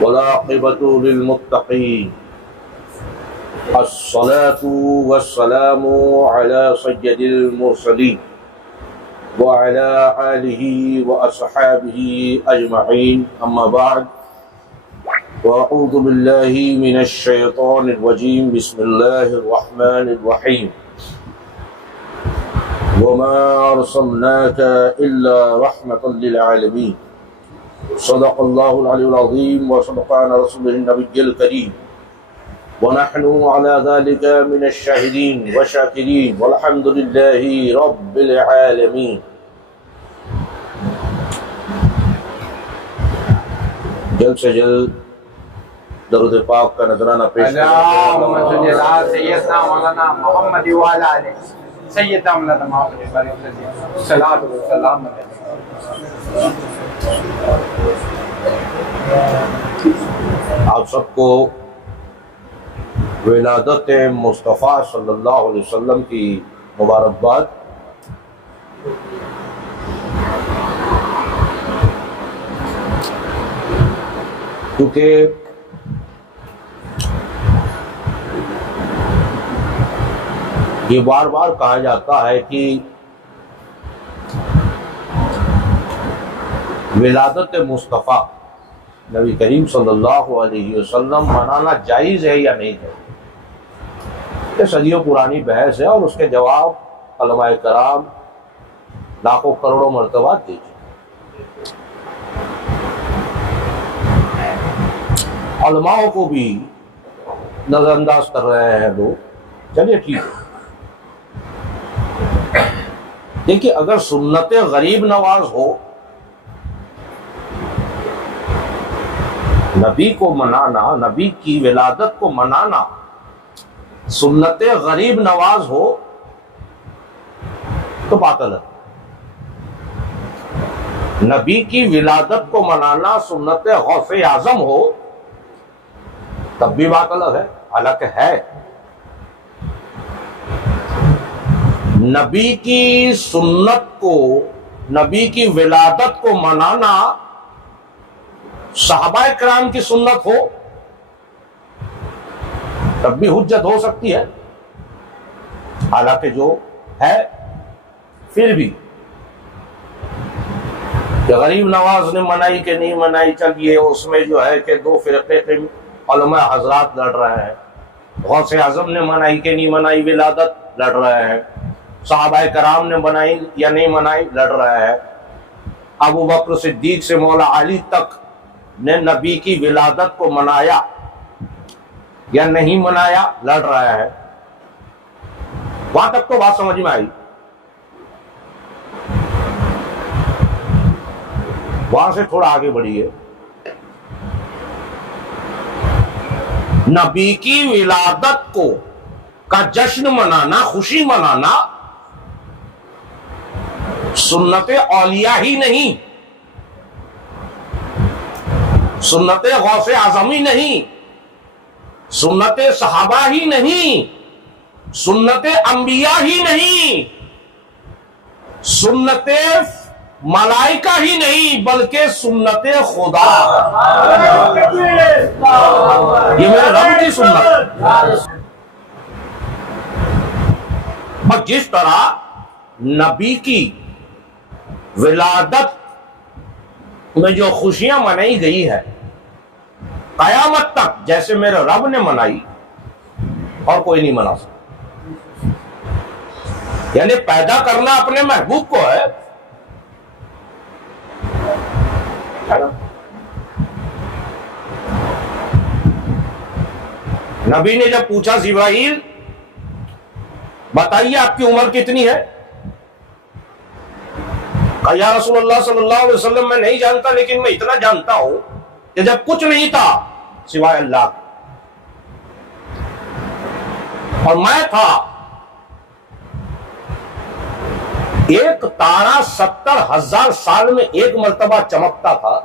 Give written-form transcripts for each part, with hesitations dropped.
والعاقبة للمتقين الصلاة والسلام على سيد المرسلين وعلى آله وأصحابه أجمعين أما بعد وأعوذ بالله من الشيطان الرجيم بسم الله الرحمن الرحيم وما أرسلناك إلا رحمة للعالمين صدق الله العلي العظيم وصدقنا رسوله النبي الكريم ونحن على ذلك من الشاهدين والشاكرين والحمد لله رب العالمين. جلد سے جلد درود پاک کا نذرانہ پیش کریں. اللہم صلی علی سیدنا مولانا محمد وعلی آلہ سیدنا مولانا محمد صلاۃ والسلام علیہ. آپ سب کو ولادت مصطفیٰ صلی اللہ علیہ وسلم کی مبارکباد. کیونکہ یہ بار بار کہا جاتا ہے کہ ولادت مصطفیٰ نبی کریم صلی اللہ علیہ وسلم منانا جائز ہے یا نہیں ہے. یہ صدیوں پرانی بحث ہے اور اس کے جواب علماء کرام لاکھوں کروڑوں مرتبہ دیجیے. علماء کو بھی نظر انداز کر رہے ہیں لوگ. چلیے ٹھیک ہے. دیکھیے اگر سنت غریب نواز ہو، نبی کو منانا، نبی کی ولادت کو منانا سنت غریب نواز ہو تو باطل ہے. نبی کی ولادت کو منانا سنت غوث اعظم ہو تب بھی باطل ہے. حالانکہ ہے نبی کی سنت کو، نبی کی ولادت کو منانا صحابہ کرام کی سنت ہو تب بھی حجت ہو سکتی ہے. حالانکہ جو ہے پھر بھی کہ غریب نواز نے منائی کہ نہیں منائی، چلیے اس میں جو ہے کہ دو فرقے کے علماء حضرات لڑ رہے ہیں. غوث اعظم نے منائی کہ نہیں منائی ولادت لڑ رہے ہیں. صحابہ کرام نے منائی یا نہیں منائی لڑ رہے ہیں. ابو بکر صدیق سے مولا علی تک نے نبی کی ولادت کو منایا یا نہیں منایا لڑ رہا ہے. وہاں تک تو بات سمجھ میں آئی. وہاں سے تھوڑا آگے بڑھیے. نبی کی ولادت کو کا جشن منانا، خوشی منانا سنت اولیاء ہی نہیں، سنت غوث اعظم ہی نہیں، سنت صحابہ ہی نہیں، سنت انبیاء ہی نہیں، سنت ملائکہ ہی نہیں، بلکہ سنت خدا. یہ میرے رب کی سنت. بس جس طرح نبی کی ولادت میں جو خوشیاں منائی گئی ہے قیامت تک جیسے میرے رب نے منائی اور کوئی نہیں منا سکتا. یعنی پیدا کرنا اپنے محبوب کو ہے. نبی نے جب پوچھا جبرائیل بتائیے آپ کی عمر کتنی ہے، کہا یا رسول اللہ صلی اللہ علیہ وسلم میں نہیں جانتا، لیکن میں اتنا جانتا ہوں کہ جب کچھ نہیں تھا سوائے اللہ اور میں تھا، ایک تارا 70,000 سال میں ایک مرتبہ چمکتا تھا.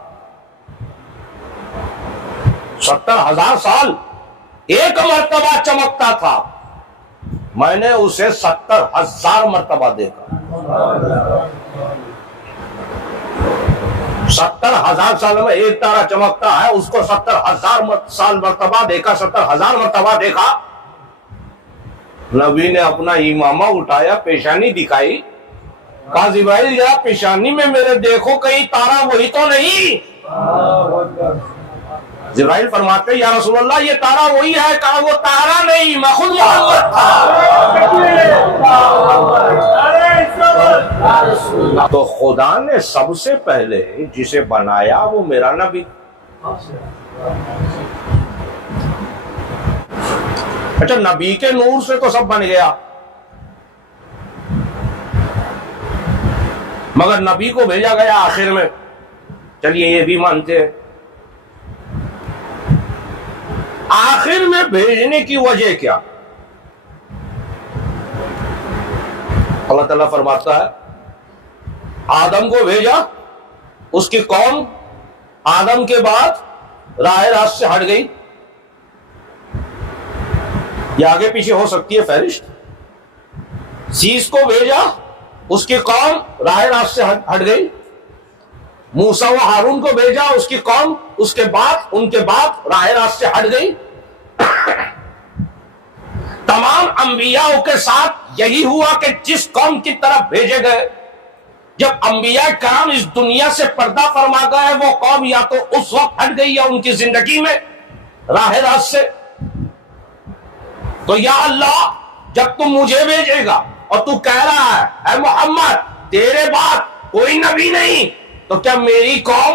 70,000 سال ایک مرتبہ چمکتا تھا، میں نے اسے 70,000 مرتبہ دیکھا. 70,000 سال میں ایک تارا چمکتا ہے، اس کو 70,000 سال مرتبہ دیکھا، 70,000 مرتبہ دیکھا۔ نبی نے اپنا امامہ اٹھایا، پیشانی دکھائی، کہا جبرائیل ذرا پیشانی میں میرے دیکھو کہیں تارا وہی تو نہیں۔ جبرائیل فرماتے یا رسول اللہ یہ تارا وہی ہے، کہا وہ تارا نہیں میں خود محمد تھا۔ تو خدا نے سب سے پہلے جسے بنایا وہ میرا نبی۔ اچھا نبی کے نور سے تو سب بن گیا، مگر نبی کو بھیجا گیا آخر میں، چلیے یہ بھی مانتے ہیں۔ آخر میں بھیجنے کی وجہ کیا؟ اللہ تعالیٰ فرماتا ہے آدم کو بھیجا، اس کی قوم آدم کے بعد راہ راست سے ہٹ گئی۔ یہ آگے پیچھے ہو سکتی ہے فہرست۔ سیس کو بھیجا، اس کی قوم راہ راست سے ہٹ گئی۔ موسیٰ و ہارون کو بھیجا، اس کی قوم ان کے بعد راہ راست سے ہٹ گئی۔ تمام انبیاء کے ساتھ یہی ہوا کہ جس قوم کی طرف بھیجے گئے، جب انبیاء کرام اس دنیا سے پردہ فرما گئے، وہ قوم یا تو اس وقت ہٹ گئی یا ان کی زندگی میں راہ راست سے۔ تو یا اللہ جب تم مجھے بھیجے گا اور تو کہہ رہا ہے اے محمد تیرے بعد کوئی نبی نہیں، تو کیا میری قوم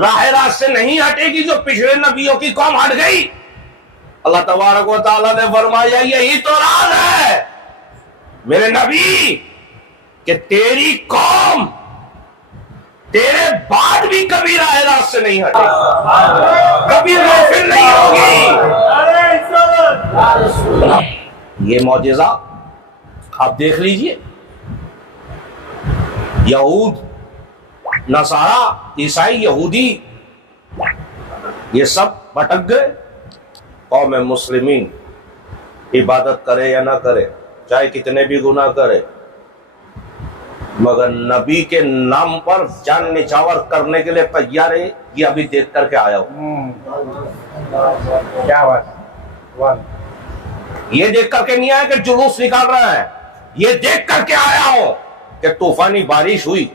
راہ راست سے نہیں ہٹے گی جو پچھلے نبیوں کی قوم ہٹ گئی؟ اللہ تبارک و تعالیٰ نے فرمایا یہی تو راز ہے میرے نبی کہ تیری قوم تیرے بعد بھی کبھی راہ راست سے نہیں ہٹے، کبھی غافل نہیں ہوگی۔ یہ معجزہ آپ دیکھ لیجئے، یہود نصارہ عیسائی یہودی یہ سب بھٹک گئے، قوم مسلمین عبادت کرے یا نہ کرے، چاہے کتنے بھی گناہ کرے، مگر نبی کے نام پر جان نچھاور کرنے کے لیے تیار ہے۔ یہ ابھی دیکھ کر کے آیا ہوں، کیا بات ہے، یہ دیکھ کر کے نہیں آیا کہ جلوس نکال رہا ہے، یہ دیکھ کر کے آیا ہوں کہ طوفانی بارش ہوئی،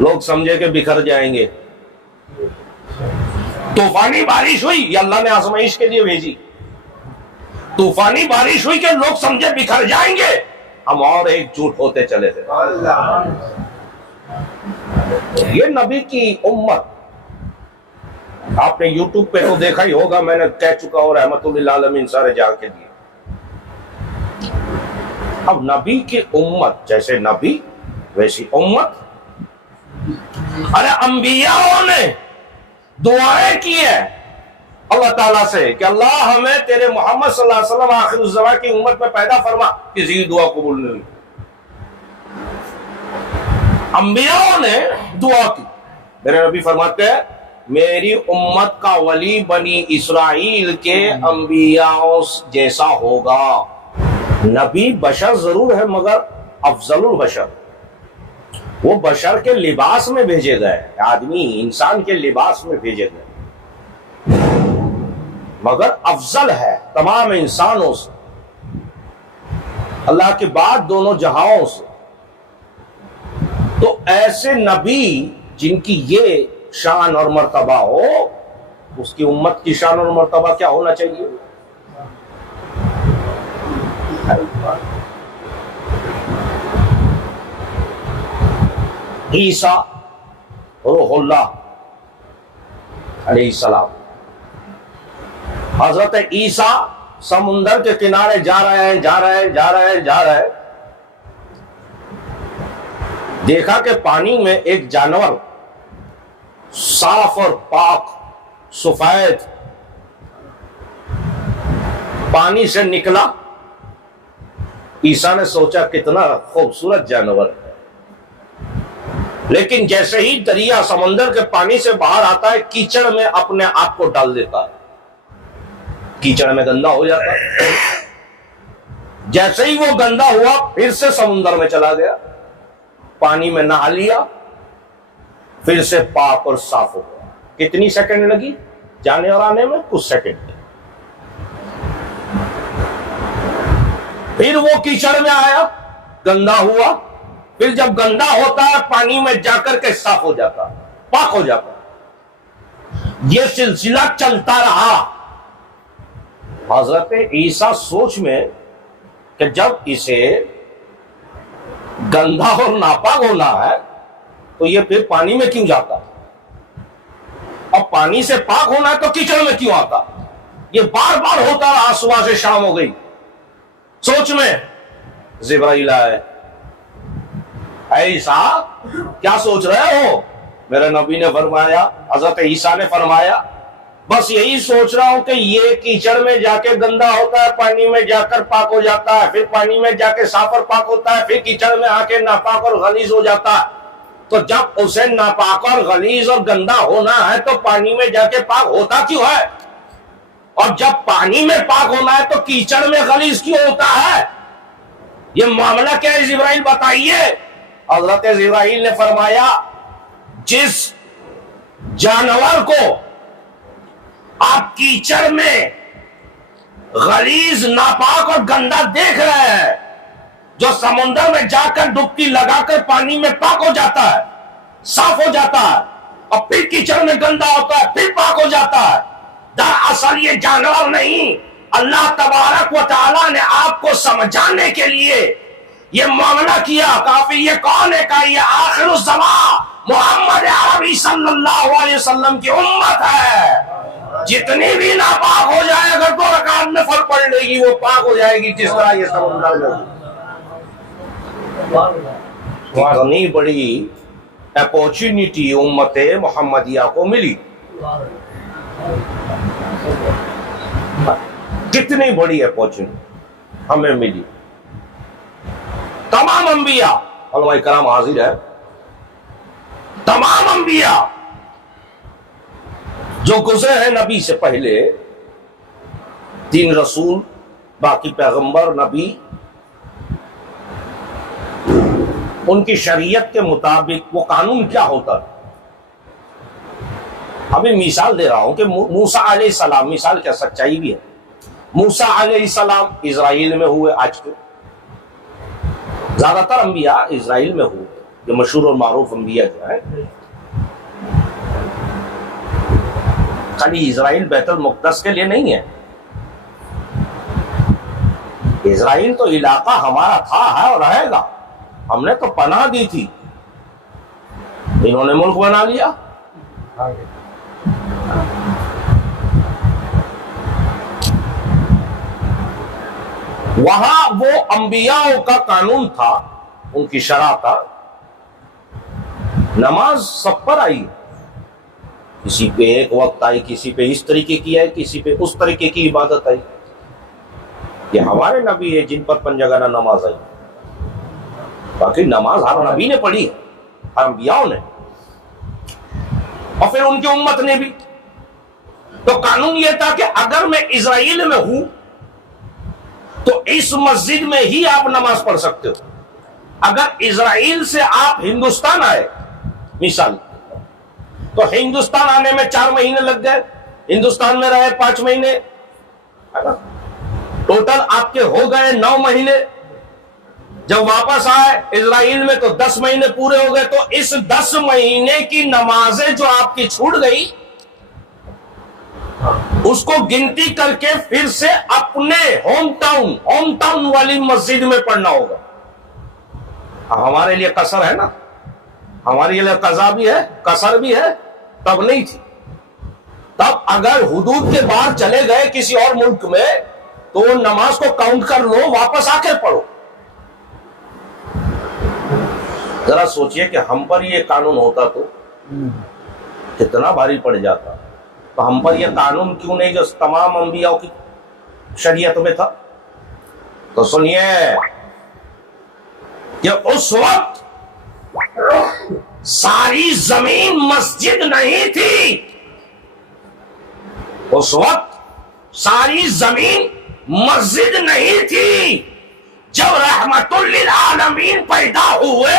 لوگ سمجھے کہ بکھر جائیں گے۔ طوفانی بارش ہوئی، یہ اللہ نے آزمائش کے لیے بھیجی۔ طوفانی بارش ہوئی کہ لوگ سمجھے بکھر جائیں گے، ہم اور ایک جھوٹ ہوتے چلے تھے۔ یہ نبی کی امت آپ نے یوٹیوب پہ تو دیکھا ہی ہوگا، میں نے کہہ چکا ہوں رحمت للعالمین سارے جہاں کے لیے۔ اب نبی کی امت جیسے نبی ویسی امت، ارے انبیاء نے دعائیں کی ہیں اللہ تعالیٰ سے کہ اللہ ہمیں تیرے محمد صلی اللہ علیہ وسلم آخر الزمان کی امت میں پیدا فرما، کسی کی دعا قبول نہیں ہوئی۔ انبیاء نے دعا کی، میرے نبی فرماتے ہیں میری امت کا ولی بنی اسرائیل کے انبیاء جیسا ہوگا۔ نبی بشر ضرور ہے مگر افضل البشر، وہ بشر کے لباس میں بھیجے گئے، آدمی انسان کے لباس میں بھیجے گئے، مگر افضل ہے تمام انسانوں سے، اللہ کے بعد دونوں جہانوں سے۔ تو ایسے نبی جن کی یہ شان اور مرتبہ ہو، اس کی امت کی شان اور مرتبہ کیا ہونا چاہیے؟ عیسیٰ روح اللہ علیہ السلام، حضرت عیسیٰ سمندر کے کنارے جا رہے ہیں، دیکھا کہ پانی میں ایک جانور صاف اور پاک سفید پانی سے نکلا۔ عیسیٰ نے سوچا کتنا خوبصورت جانور ہے، لیکن جیسے ہی دریا سمندر کے پانی سے باہر آتا ہے کیچڑ میں اپنے آپ کو ڈال دیتا ہے، کیچڑ میں گندا ہو جاتا ہے۔ جیسے ہی وہ گندا ہوا پھر سے سمندر میں چلا گیا، پانی میں نہا لیا، پھر سے پاک اور صاف ہو گیا. کتنی سیکنڈ لگی جانے اور آنے میں؟ کچھ سیکنڈ. پھر وہ کیچڑ میں آیا، گندا ہوا. پھر جب گندا ہوتا ہے پانی میں جا کر کے صاف ہو جاتا، پاک ہو جاتا. یہ سلسلہ چلتا رہا. حضرت عیسیٰ سوچ میں کہ جب اسے گندا اور ناپاک ہونا ہے تو یہ پھر پانی میں کیوں جاتا، اور پانی سے پاک ہونا ہے تو کیچڑ میں کیوں آتا؟ یہ بار بار ہوتا رہا. صبح سے شام ہو گئی. سوچ میں جبرائیل آئے، اے عیسیٰ کیا سوچ رہے ہو؟ میرے نبی نے فرمایا، حضرت عیسیٰ نے فرمایا، بس یہی سوچ رہا ہوں کہ یہ کیچڑ میں جا کے گندا ہوتا ہے، پانی میں جا کر پاک ہو جاتا ہے، پھر پانی میں جا کے صاف اور پاک ہوتا ہے، پھر کیچڑ میں آ کے ناپاک اور غلیظ ہو جاتا ہے. تو جب اسے ناپاک اور غلیظ اور گندا ہونا ہے تو پانی میں جا کے پاک ہوتا کیوں ہے؟ اور جب پانی میں پاک ہونا ہے تو کیچڑ میں غلیظ کیوں ہوتا ہے؟ یہ معاملہ کیا ہے جبرائیل بتائیے. حضرت جبرائیل نے فرمایا، جس جانور کو آپ کیچڑ میں غلیظ ناپاک اور گندا دیکھ رہے ہیں، جو سمندر میں جا کر ڈبکی لگا کر پانی میں پاک ہو جاتا ہے، صاف ہو جاتا ہے، اور پھر کیچڑ میں گندا ہوتا ہے، پھر پاک ہو جاتا ہے، دراصل یہ جانور نہیں. اللہ تبارک و تعالی نے آپ کو سمجھانے کے لیے یہ معاملہ کیا. کافی یہ کون ہے؟ کہ یہ آخر الزمان محمد عربی صلی اللہ علیہ وسلم کی امت ہے. جتنی بھی ناپاک ہو جائے، اگر 2 رکعت میں فرق پڑ لے گی وہ پاک ہو جائے گی، جس طرح یہ سمندر میں. اتنی بڑی اپورچونٹی امت محمدیہ کو ملی. کتنی بڑی اپورچونٹی ہمیں ملی. تمام انبیاء، علماء کرام حاضر ہے، تمام انبیاء جو گزرے ہیں نبی سے پہلے، 3 رسول، باقی پیغمبر، نبی، ان کی شریعت کے مطابق وہ قانون کیا ہوتا ہے. ابھی مثال دے رہا ہوں کہ موسیٰ علیہ السلام، مثال کیا سچائی بھی ہے. موسیٰ علیہ السلام اسرائیل میں ہوئے. آج کے زیادہ تر انبیاء اسرائیل میں ہوئے. جو مشہور اور معروف انبیاء جو ہیں، خالی اسرائیل بیت المقدس کے لیے نہیں ہے. اسرائیل تو علاقہ ہمارا تھا، ہے اور رہے گا. ہم نے تو پناہ دی تھی، انہوں نے ملک بنا لیا. وہاں وہ انبیاء کا قانون تھا، ان کی شرع تھا. نماز سب پر آئی، کسی پہ ایک وقت آئی، کسی پہ اس طریقے کی آئی، کسی پہ اس طریقے کی عبادت آئی. یہ ہمارے نبی ہے جن پر 5 جگہ نماز آئی. باقی نماز ہر نبی نے پڑھی ہے، ہر انبیاء نے، اور پھر ان کی امت نے بھی. تو قانون یہ تھا کہ اگر میں اسرائیل میں ہوں تو اس مسجد میں ہی آپ نماز پڑھ سکتے ہو. اگر اسرائیل سے آپ ہندوستان آئے مثال، تو ہندوستان آنے میں 4 مہینے لگ گئے، ہندوستان میں رہے 5 مہینے، ٹوٹل آپ کے ہو گئے 9 مہینے. جب واپس آئے اسرائیل میں تو 10 مہینے پورے ہو گئے. تو اس 10 مہینے کی نمازیں جو آپ کی چھوٹ گئی، اس کو گنتی کر کے پھر سے اپنے ہوم ٹاؤن والی مسجد میں پڑھنا ہوگا. ہمارے لیے قصر ہے نا، ہمارے لیے قضا بھی ہے، قصر بھی ہے. تب نہیں تھی. تب اگر حدود کے باہر چلے گئے کسی اور ملک میں تو وہ نماز کو کاؤنٹ کر لو، واپس آ کے پڑھو. ذرا سوچئے کہ ہم پر یہ قانون ہوتا تو کتنا بھاری پڑ جاتا. تو ہم پر یہ قانون کیوں نہیں جو تمام انبیاء کی شریعت میں تھا؟ تو سنیے کہ اس وقت ساری زمین مسجد نہیں تھی. اس وقت ساری زمین مسجد نہیں تھی. جب رحمت للعالمین پیدا ہوئے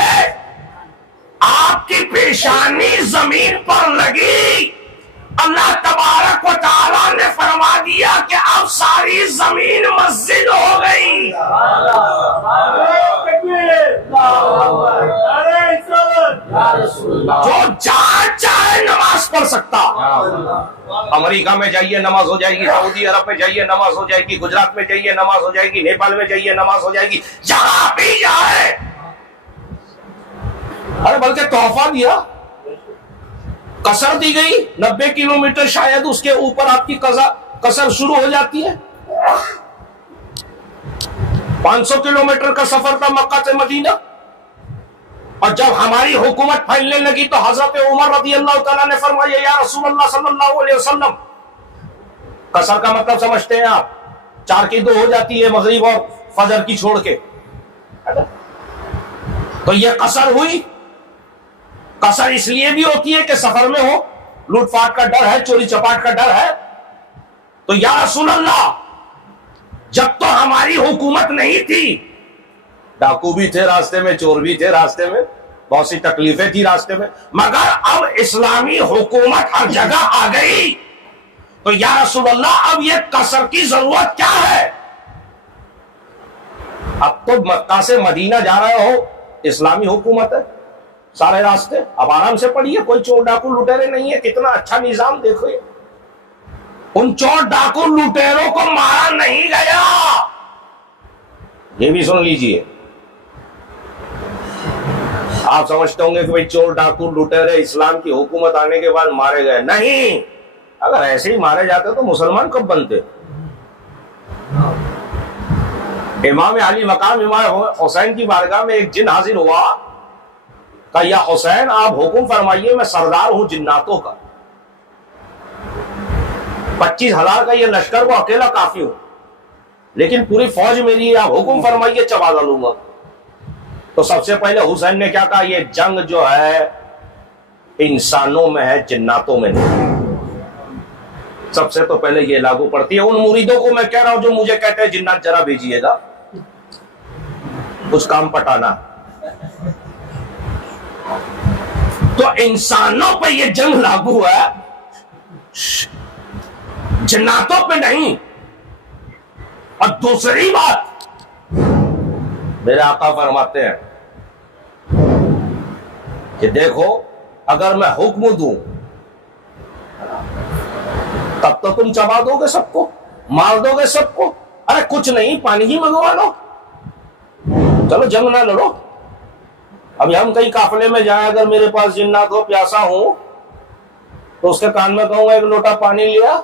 آپ کی پیشانی زمین پر لگی، اللہ تبارک و تعالیٰ نے فرما دیا کہ اب ساری زمین مسجد ہو گئی۔ جو جہاں چاہے نماز پڑھ سکتا، امریکہ میں جائیے نماز ہو جائے گی، سعودی عرب میں جائیے نماز ہو جائے گی، گجرات میں جائیے نماز ہو جائے گی، نیپال میں جائیے نماز ہو جائے گی، جہاں بھی جائے۔ ارے بلکہ تحفہ دیا، قصر دی گئی 90 کلومیٹر، شاید اس کے اوپر آپ کی قصر شروع ہو جاتی ہے۔ 500 کلومیٹر کا سفر تھا مکہ سے مدینہ، اور جب ہماری حکومت پھیلنے لگی تو حضرت عمر رضی اللہ تعالیٰ نے فرمایا یا رسول اللہ صلی اللہ علیہ وسلم، قصر کا مطلب سمجھتے ہیں آپ؟ 4 کی 2 ہو جاتی ہے مغرب اور فجر کی چھوڑ کے، تو یہ قصر ہوئی۔ قصر اس لیے بھی ہوتی ہے کہ سفر میں ہو، لوٹ پاٹ کا ڈر ہے، چوری چپاٹ کا ڈر ہے، تو یا رسول اللہ جب تو ہماری حکومت نہیں تھی، ڈاکو بھی تھے راستے میں، چور بھی تھے راستے میں، بہت سی تکلیفیں تھی راستے میں، مگر اب اسلامی حکومت ہر جگہ آ گئی، تو یا رسول اللہ اب یہ قصر کی ضرورت کیا ہے؟ اب تو مکہ سے مدینہ جا رہے ہو، اسلامی حکومت ہے سارے راستے، اب آرام سے پڑھیے، کوئی چور ڈاکو لٹیرے نہیں ہے، کتنا اچھا نظام دیکھو۔ ان چور ڈاکو لٹیروں کو مارا نہیں گیا، یہ بھی سن لیجئے۔ آپ سمجھتے ہوں گے کہ بھئی چور ڈاکو لٹیرے اسلام کی حکومت آنے کے بعد مارے گئے، نہیں، اگر ایسے ہی مارے جاتے تو مسلمان کب بنتے؟ امام علی مقام امام حسین کی بارگاہ میں ایک جن حاضر ہوا، کہا یا حسین آپ حکم فرمائیے، میں سردار ہوں جناتوں کا، 25,000 کا یہ لشکر کو اکیلا کافی ہوں، لیکن پوری فوج میری ہے، آپ حکم فرمائیے چبا ڈالوں گا۔ تو سب سے پہلے حسین نے کیا کہا، یہ جنگ جو ہے انسانوں میں ہے، جناتوں میں نہیں۔ سب سے تو پہلے یہ لاگو پڑتی ہے۔ ان مریدوں کو میں کہہ رہا ہوں جو مجھے کہتے ہیں جنات ذرا بھیجیے گا، کچھ کام پٹانا۔ تو انسانوں پہ یہ جنگ لاگو ہے، جناتوں پہ نہیں۔ اور دوسری بات میرے آقا فرماتے ہیں کہ دیکھو اگر میں حکم دوں تب تو تم چبا دو گے سب کو، مار دو گے سب کو، ارے کچھ نہیں پانی ہی منگوا لو، چلو جنگ نہ لڑو۔ ابھی ہم کہیں قافلے میں جائیں، اگر میرے پاس جنات ہو، پیاسا ہوں، تو اس کے کان میں کہوں گا ایک لوٹا پانی لیا؟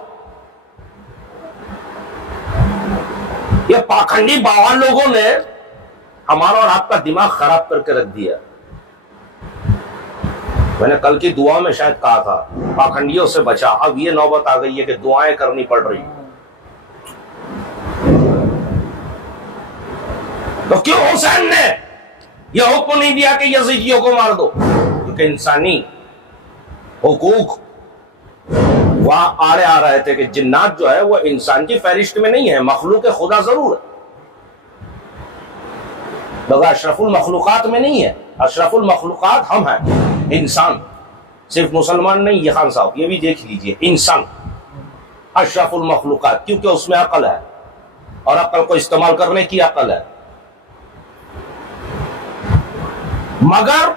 یہ پاکھنڈی باوان لوگوں نے ہمارا اور آپ کا دماغ خراب کر کے رکھ دیا۔ میں نے کل کی دعا میں شاید کہا تھا پاکھنڈیوں سے بچا، اب یہ نوبت آ گئی ہے کہ دعائیں کرنی پڑ رہی۔ تو کیوں حسین نے یہ حکم نہیں دیا کہ یزیدیوں کو مار دو؟ کیونکہ انسانی حقوق وہاں آڑے آ رہے تھے کہ جنات جو ہے وہ انسان کی فہرست میں نہیں ہے، مخلوق خدا ضرور ہے، مگر اشرف المخلوقات میں نہیں ہے۔ اشرف المخلوقات ہم ہیں، انسان، صرف مسلمان نہیں۔ یہ خان صاحب یہ بھی دیکھ لیجئے، انسان اشرف المخلوقات، کیونکہ اس میں عقل ہے، اور عقل کو استعمال کرنے کی عقل ہے۔ مگر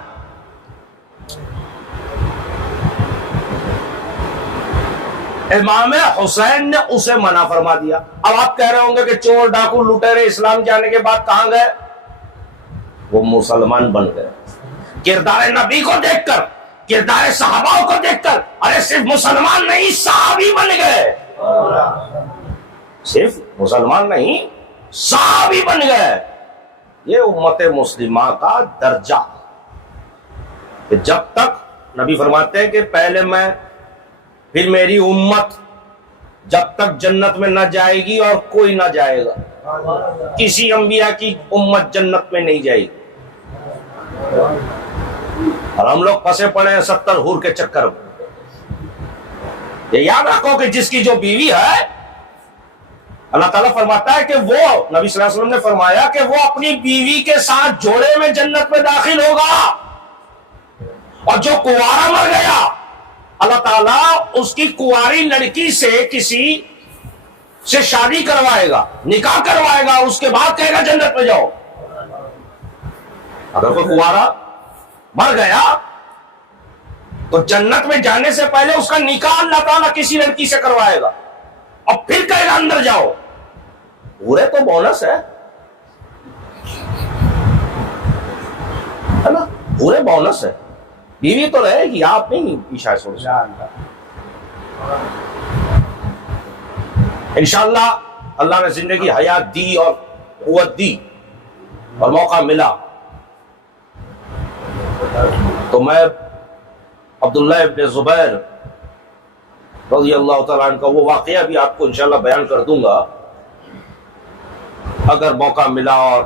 امام حسین نے اسے منع فرما دیا۔ اب آپ کہہ رہے ہوں گے کہ چور ڈاکو لٹیرے اسلام کے آنے کے بعد کہاں گئے؟ وہ مسلمان بن گئے، کردار نبی کو دیکھ کر، کردار صحابہ کو دیکھ کر، ارے صرف مسلمان نہیں صحابی بن گئے، صرف مسلمان نہیں صحابی بن گئے۔ یہ امت مسلمہ کا درجہ، کہ جب تک نبی فرماتے ہیں کہ پہلے میں پھر میری امت جب تک جنت میں نہ جائے گی اور کوئی نہ جائے گا، کسی انبیاء کی امت جنت میں نہیں جائے گی۔ اور ہم لوگ پھنسے پڑے ہیں 70 حور کے چکر میں۔ یہ یاد رکھو کہ جس کی جو بیوی ہے، اللہ تعالیٰ فرماتا ہے کہ وہ، نبی صلی اللہ علیہ وسلم نے فرمایا کہ وہ اپنی بیوی کے ساتھ جوڑے میں جنت میں داخل ہوگا۔ اور جو کنوارا مر گیا اللہ تعالیٰ اس کی کنواری لڑکی سے کسی سے شادی کروائے گا، نکاح کروائے گا، اس کے بعد کہے گا جنت میں جاؤ۔ اگر کوئی کنوارا مر گیا تو جنت میں جانے سے پہلے اس کا نکاح اللہ تعالیٰ کسی لڑکی سے کروائے گا اور پھر کہے گا اندر جاؤ۔ پورے تو بونس ہے نا، پورے بونس ہے، بیوی تو رہے گی، آپ نہیں پیچھا سوچ۔ انشاءاللہ اللہ نے زندگی حیات دی اور قوت دی اور موقع ملا تو میں عبداللہ ابن زبیر رضی اللہ تعالیٰ عنہ کا وہ واقعہ بھی آپ کو انشاءاللہ بیان کر دوں گا اگر موقع ملا اور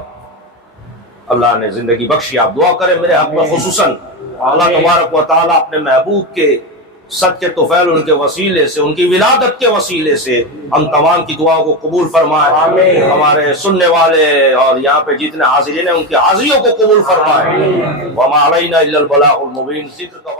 اللہ نے زندگی بخشی۔ آپ دعا کریں میرے حق میں، خصوصاً اللہ تبارک و تعالیٰ اپنے محبوب کے صدقے طفیل ان کے وسیلے سے، ان کی ولادت کے وسیلے سے ہم تمام کی دعاؤں کو قبول فرمائے، ہمارے سننے والے اور یہاں پہ جتنے حاضرین ہیں ان کی حاضریوں کو قبول فرمائے۔ وما علینا الا البلاغ المبین۔ ذکر کا